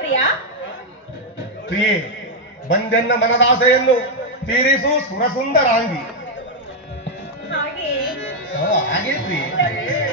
ಪ್ರಿಯ? ಪ್ರಿಯೆ ಬಂದೆನ್ನ ಮನದಾಸೆಯನ್ನು ತೀರಿಸು ಸುರಸುಂದರಾಂಗಿ. ಹಾಗೆ. ಪ್ರಿಯೆ.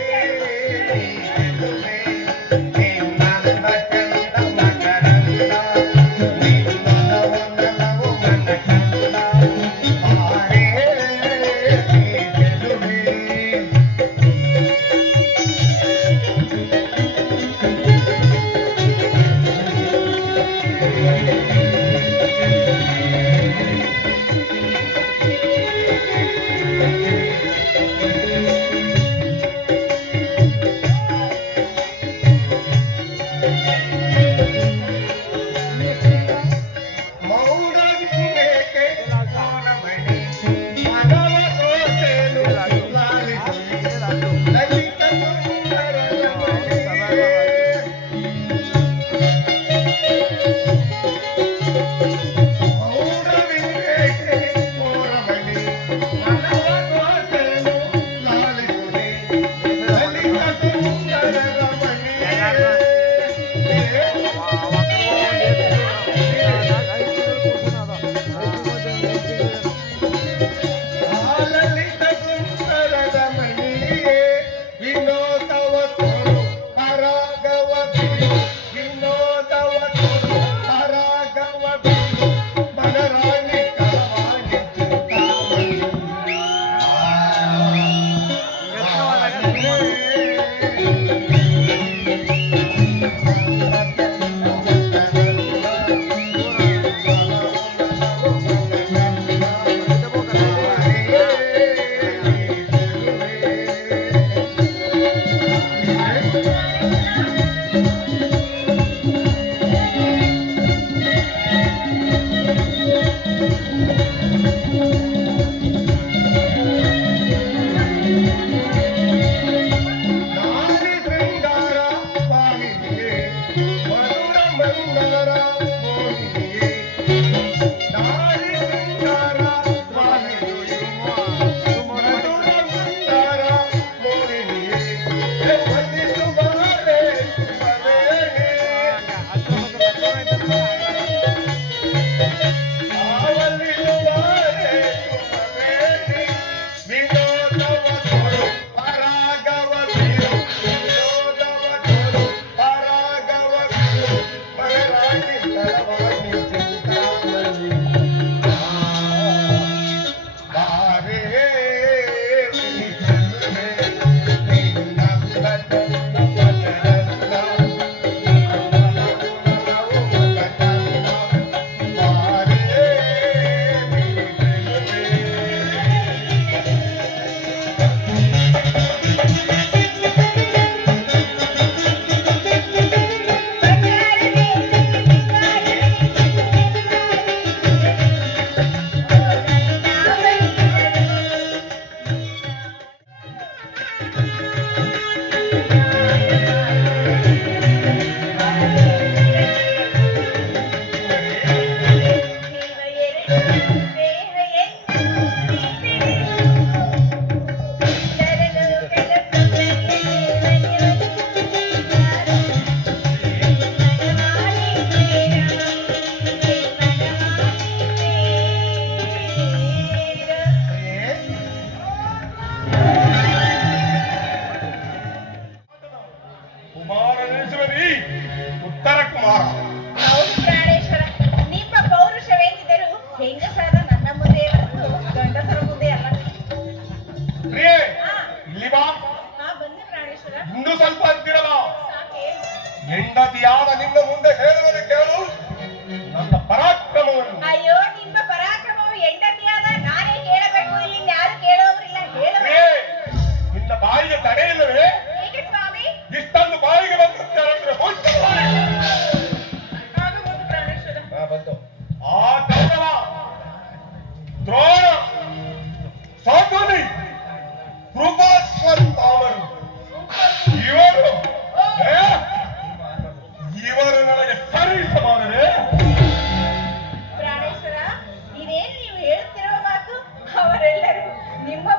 nenhuma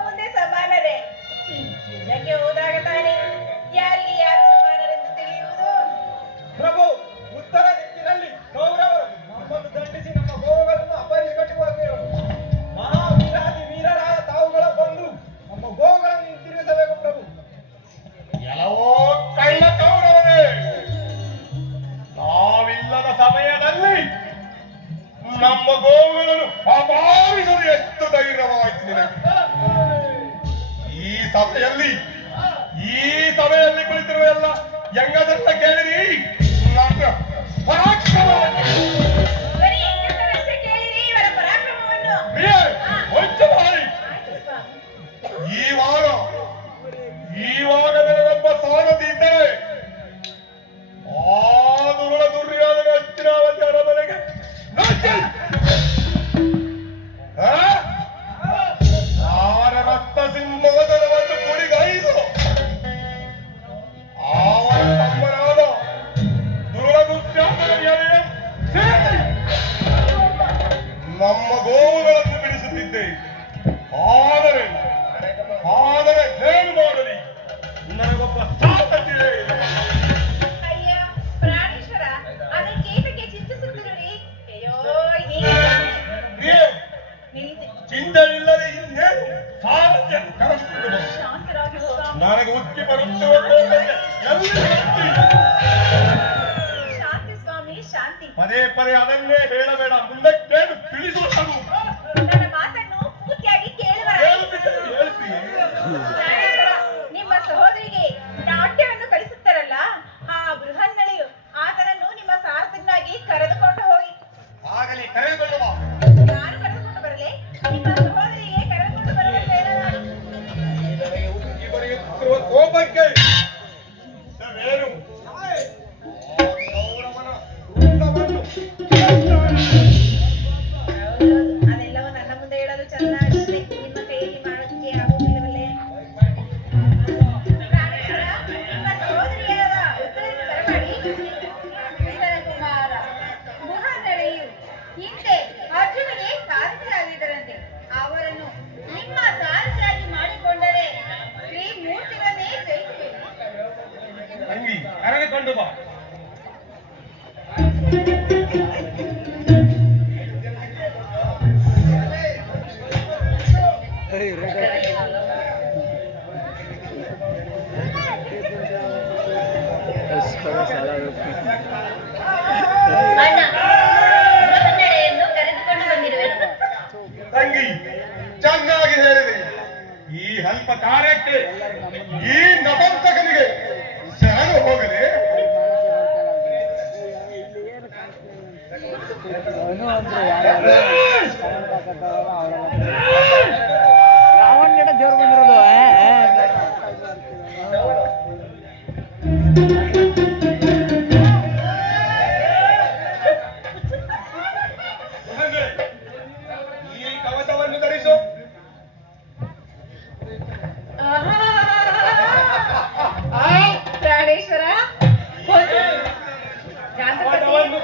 ಈ ನಪಂಸಕನಿಗೆ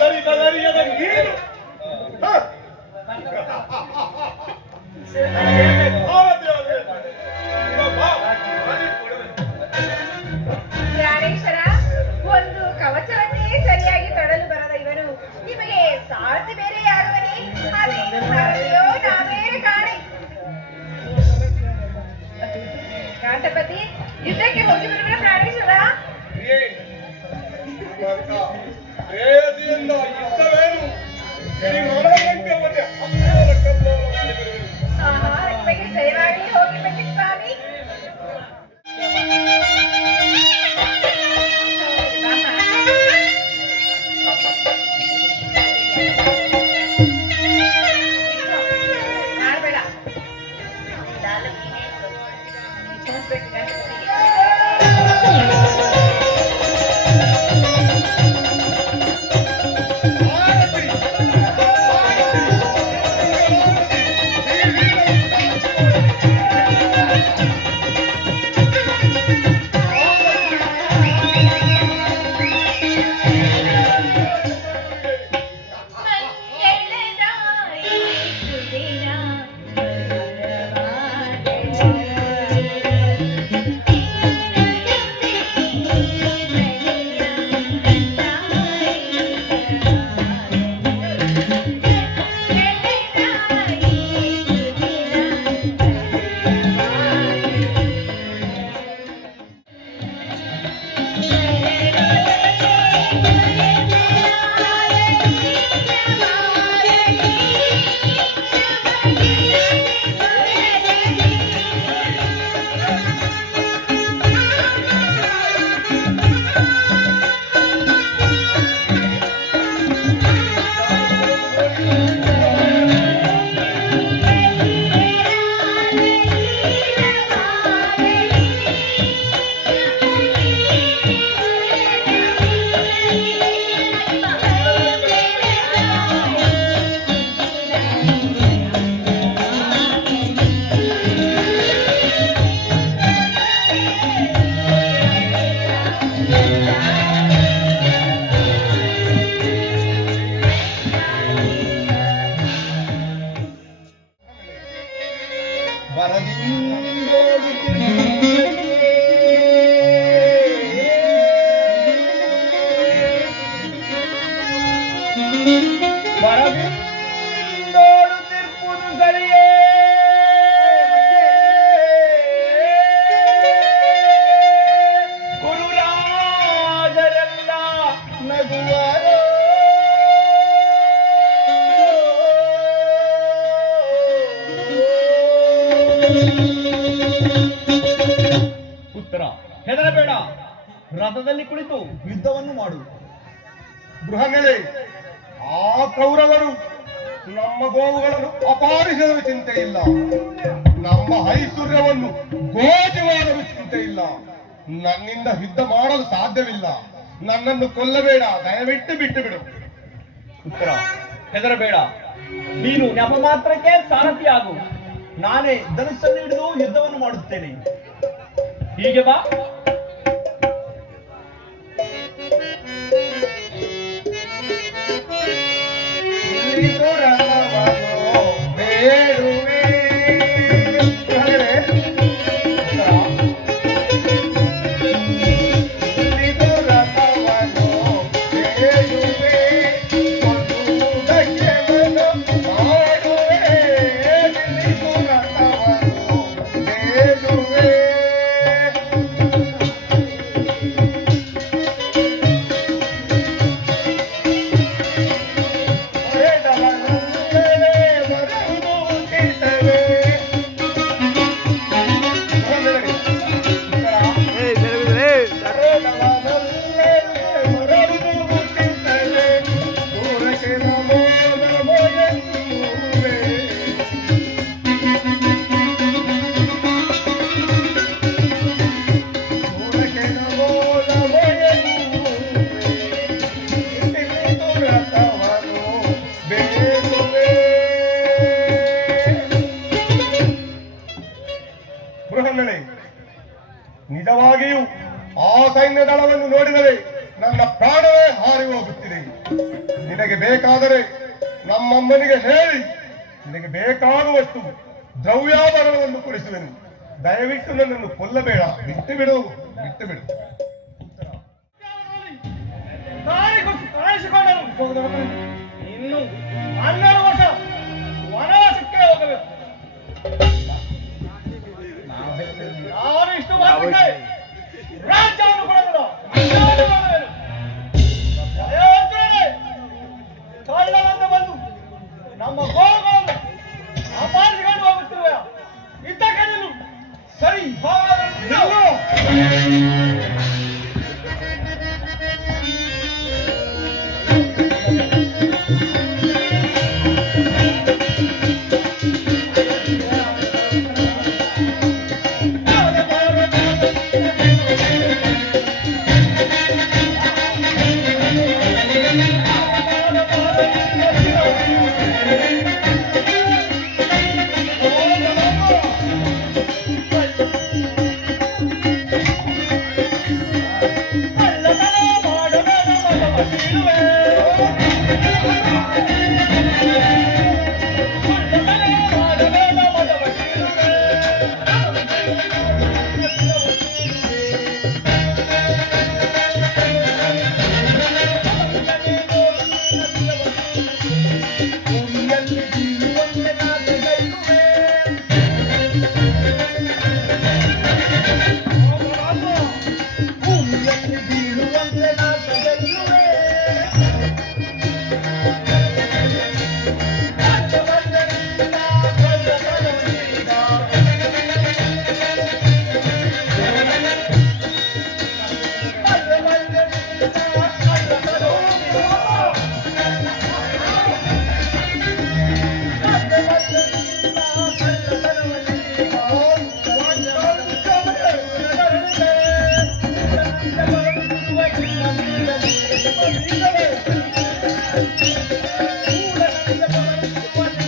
Margarita Daría de aquí. ಹೆದರಬೇಡ. ರಥದಲ್ಲಿ ಕುಳಿತು ಯುದ್ಧವನ್ನು ಮಾಡು. ಗೃಹಗಳೇ, ಆ ಕೌರವರು ನಮ್ಮ ಗೋವುಗಳನ್ನು ಅಪಾರಿಸಲು ಚಿಂತೆ ಇಲ್ಲ ನಮ್ಮ ಐಶ್ವರ್ಯವನ್ನು ಗೋಜಿ ಮಾಡಲು ಚಿಂತೆ ಇಲ್ಲ ನನ್ನಿಂದ ಯುದ್ಧ ಮಾಡಲು ಸಾಧ್ಯವಿಲ್ಲ. ನನ್ನನ್ನು ಕೊಲ್ಲಬೇಡ. ದಯವಿಟ್ಟು ಬಿಟ್ಟು ಬಿಡು ಉತ್ತರ ಹೆದರಬೇಡ. ನೀನು ನೆಪ ಮಾತ್ರಕ್ಕೆ ಸಾರಥಿಯಾಗು. ನಾನೇ ಧನುಸ್ಸನ್ನು ಹಿಡಿದು ಯುದ್ಧವನ್ನು ಮಾಡುತ್ತೇನೆ. ಹೀಗೆ ಬಾ. ಬೃಹನ್ನಳೆ ನಿಜವಾಗಿಯೂ ಆ ಸೈನ್ಯ ದಳವನ್ನು ನೋಡಿದರೆ ನನ್ನ ಪ್ರಾಣವೇ ಹಾರಿ ಹೋಗುತ್ತಿದೆ. ನಿನಗೆ ಬೇಕಾದರೆ ನಮ್ಮಮ್ಮನಿಗೆ ಹೇಳಿ. ನಿನಗೆ ಬೇಕಾಗುವಷ್ಟು ದ್ರವ್ಯಾಭರಣವನ್ನು ಕೊಡಿಸುವೆನು. ದಯವಿಟ್ಟು ನನ್ನನ್ನು ಕೊಲ್ಲಬೇಡ. ಬಿಟ್ಟು ಬಿಡು ಬಿಟ್ಟು ಬಿಡು ಇನ್ನು ಹನ್ನೆರಡು ವರ್ಷ ವನವಾಸಕ್ಕೆ ಹೋಗಬೇಕು. Right down the road. வீழும் por la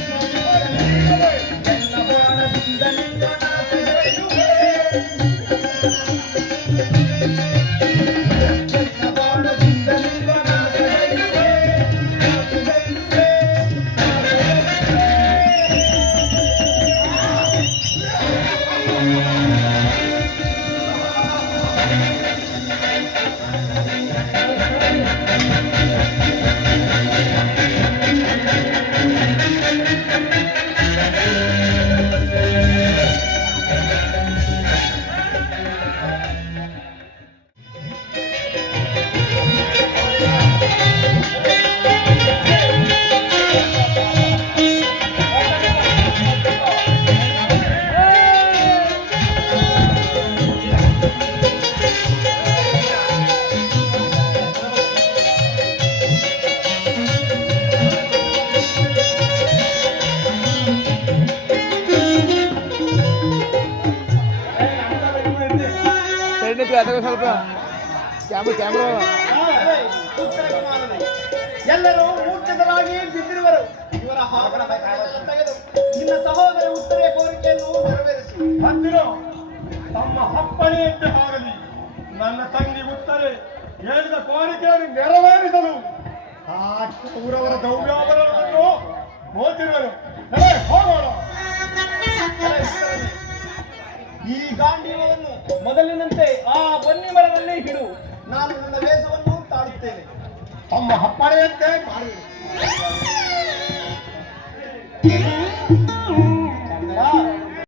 ಮೂರ್ಛಿತರಾಗಿ ಬಿದ್ದಿರುವರು. ಇವರ ಹಾಗಣ ತೆಗೆದು ನಿನ್ನ ಸಹೋದರ ಉತ್ತರೆಯ ಕೋರಿಕೆಯನ್ನು ನೆರವೇರಿಸಿ. ಹತ್ತಿರ ತಮ್ಮ ಅಪ್ಪಣೆಯಂತೆ ಆಗಲಿ ನನ್ನ ತಂಗಿ ಉತ್ತರೆ ಹೇಳಿದ ಕೋರಿಕೆಯನ್ನು ನೆರವೇರಿಸಲು. ಆ ಊರವರ ದೌರ್ಯಾವರಣವನ್ನು ನೋಡ್ತಿರುವರು ನಡೆ, ಹೋಗೋಣ. ಈ ಗಾಂಡೀವವನ್ನು ಮೊದಲಿನಂತೆ ಆ ಬನ್ನಿ ಮರದಲ್ಲಿ ಹಿಡು ನಾನು ನನ್ನ ವೇಷವನ್ನು ತಾಳುತ್ತೇನೆ. ತಮ್ಮ ಅಪ್ಪಣೆಯಂತೆ ಮಾಡಿ Yeah.